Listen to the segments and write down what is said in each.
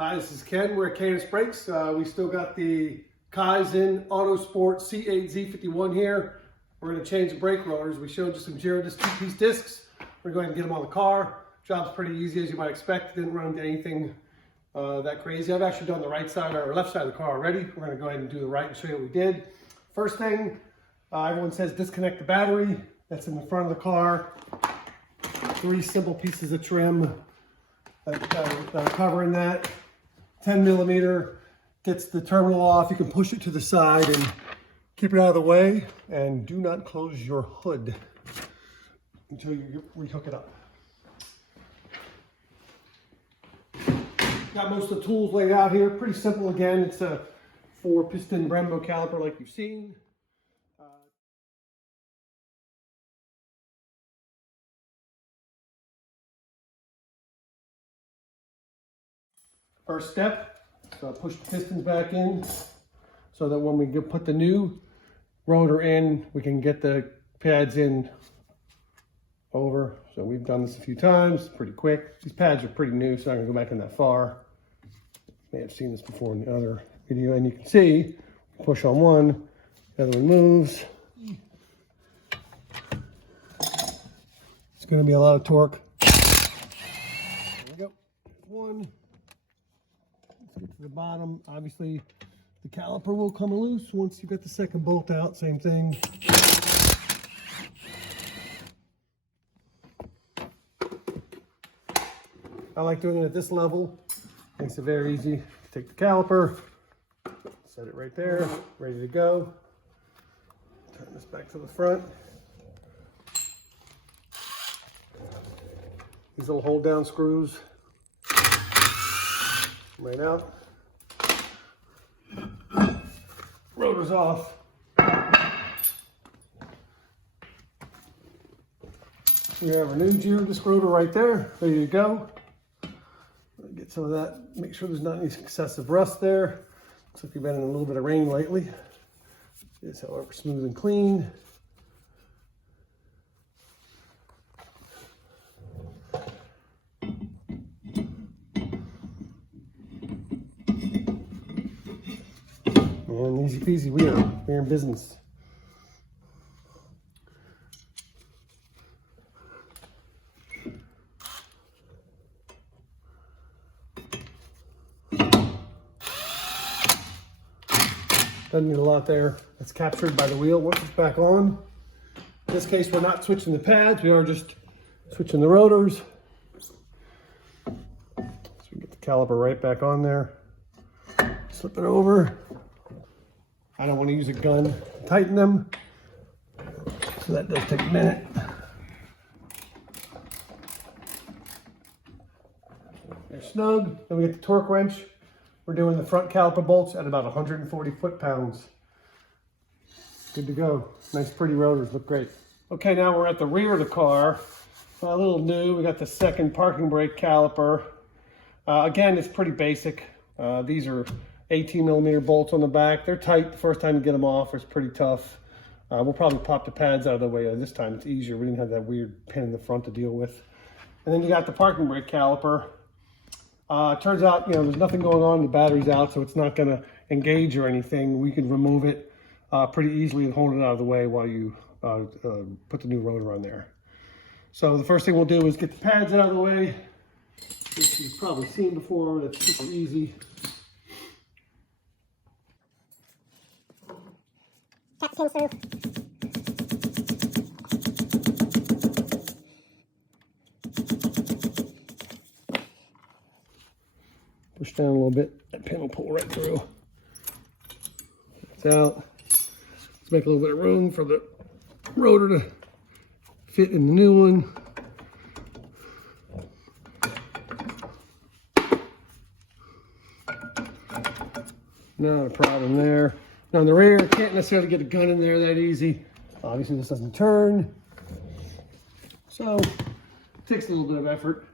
Hi, this is Ken. We're at Cadence Brakes. We still got the Kaizen Autosport C8 Z51 here. We're going to change the brake rotors. We showed you some Girodisc 2-piece discs. We're going to get them on the car. Job's pretty easy, as you might expect. Didn't run into anything that crazy. I've actually done the right side or left side of the car already. We're going to go ahead and do the right and show you what we did. First thing, everyone says disconnect the battery. That's in the front of the car. 3 simple pieces of trim that are covering that. 10 millimeter gets the terminal off. You can push it to the side and keep it out of the way, and do not close your hood until you rehook it up. Got most of the tools laid out here. Pretty simple again. It's a 4-piston Brembo caliper like you've seen. First step, so push the pistons back in so that when we put the new rotor in, we can get the pads in over. So we've done this a few times, pretty quick. These pads are pretty new, so I'm not gonna go back in that far. You may have seen this before in the other video, and you can see, push on one, the other one moves. It's gonna be a lot of torque. There we go, one. Let's get to the bottom. Obviously, the caliper will come loose once you get the second bolt out. Same thing. I like doing it at this level. Makes it very easy. Take the caliper, set it right there, ready to go. Turn this back to the front. These little hold down screws. Right out. Rotor's off. We have our new Girodisc rotor right there, ready to go. Get some of that, make sure there's not any excessive rust there. Looks like we've been in a little bit of rain lately. It's however smooth and clean. And easy peasy, we're in business. Doesn't need a lot there. It's captured by the wheel once it's back on. In this case, we're not switching the pads, we are just switching the rotors. So we get the caliper right back on there. Slip it over. I don't want to use a gun to tighten them, so that does take a minute. They're snug. Then we get the torque wrench. We're doing the front caliper bolts at about 140 foot-pounds. Good to go. Nice pretty rotors, look great. Okay, now we're at the rear of the car. A little new, we got the second parking brake caliper. Again, it's pretty basic. These are 18 millimeter bolts on the back. They're tight the first time you get them off. It's pretty tough. We'll probably pop the pads out of the way. This time it's easier. We didn't have that weird pin in the front to deal with. And then you got the parking brake caliper. Turns out, there's nothing going on. The battery's out, so it's not going to engage or anything. We can remove it pretty easily and hold it out of the way while you put the new rotor on there. So the first thing we'll do is get the pads out of the way, which you've probably seen before. That's super easy. Tap the pin through. Push down a little bit, that pin will pull right through. It's out. Let's make a little bit of room for the rotor to fit in the new one. Not a problem there. Now in the rear, can't necessarily get a gun in there that easy. Obviously this doesn't turn. So it takes a little bit of effort.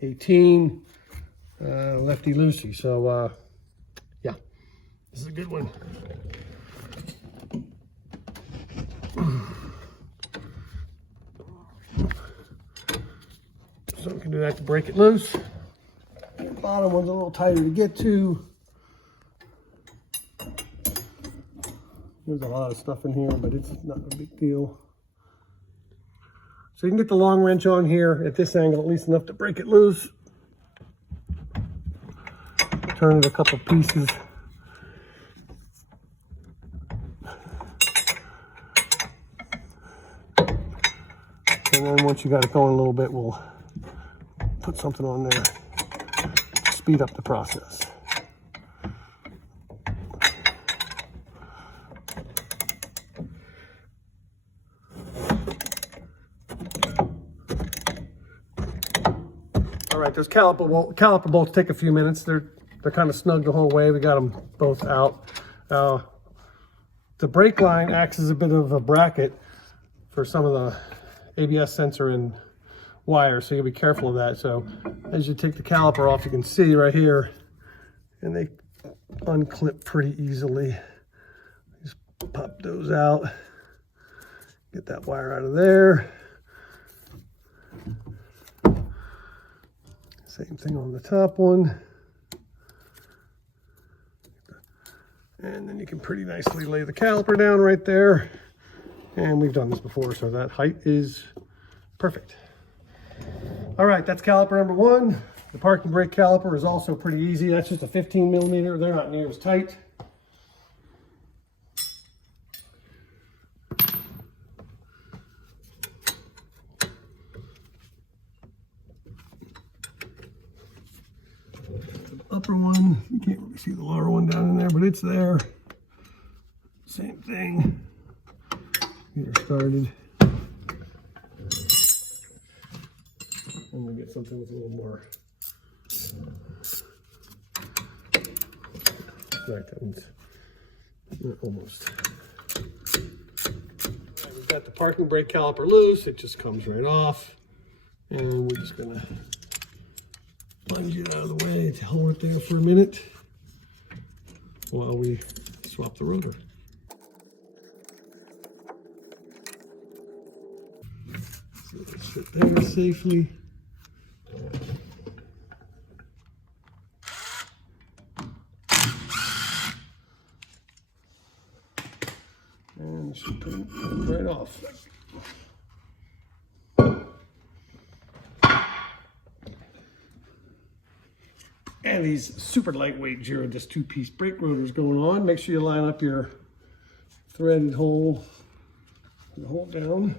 18, lefty loosey. So yeah, this is a good one. So we can do that to break it loose. And the bottom one's a little tighter to get to. There's a lot of stuff in here, but it's not a big deal. So you can get the long wrench on here at this angle, at least enough to break it loose. Turn it a couple pieces. And then once you got it going a little bit, we'll put something on there to speed up the process. All right, those caliper bolts take a few minutes. They're kind of snug the whole way. We got them both out. The brake line acts as a bit of a bracket for some of the ABS sensor and wire, so you gotta be careful of that. So as you take the caliper off, you can see right here, and they unclip pretty easily. Just pop those out, get that wire out of there. Same thing on the top one. And then you can pretty nicely lay the caliper down right there. And we've done this before, so that height is perfect. All right, that's caliper number one. The parking brake caliper is also pretty easy. That's just a 15 millimeter. They're not near as tight. The upper one, you can't really see the lower one down in there, but it's there. Same thing. Get her started. I'm gonna get something with a little more. Right, that one's almost. Right, we've got the parking brake caliper loose. It just comes right off, and we're just gonna plunge it out of the way to hold it there for a minute while we swap the rotor. So let's fit there safely. And should put it right off. And these super lightweight Girodisc 2-piece brake rotors going on. Make sure you line up your threaded hole and hold down.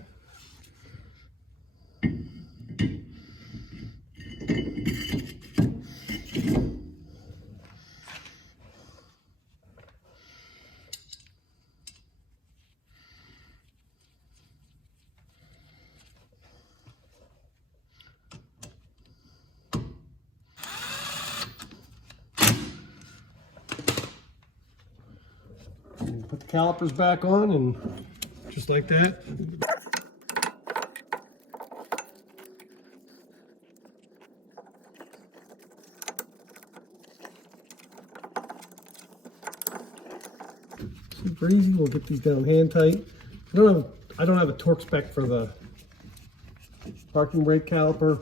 Put the calipers back on, and just like that. Super easy. We'll get these down hand tight. I don't have a torque spec for the parking brake caliper.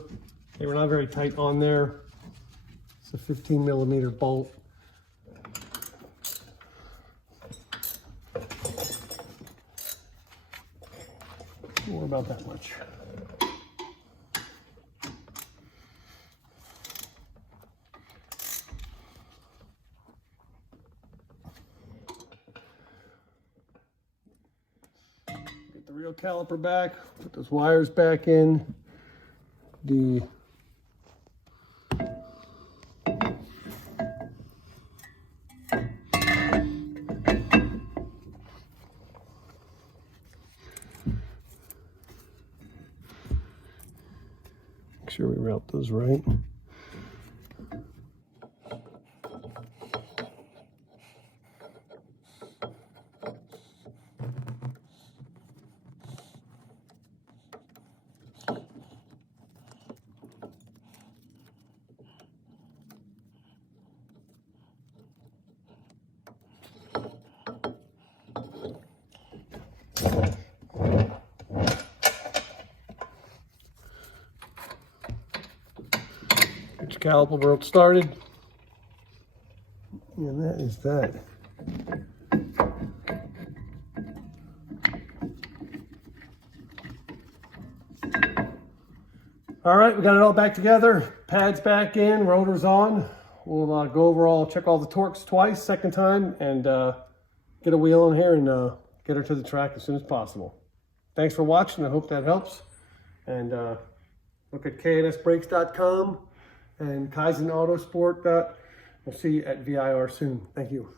They were not very tight on there. It's a 15 millimeter bolt. More about that much. Get the real caliper back, put those wires back in. The make sure we route those right. caliper bolt started. And that is that. All right, we got it all back together. Pads back in, rotors on. We'll go over check all the torques twice, second time, and get a wheel in here and get her to the track as soon as possible. Thanks for watching. I hope that helps. And look at knsbrakes.com and Kaizen Autosport. We'll see you at VIR soon. Thank you.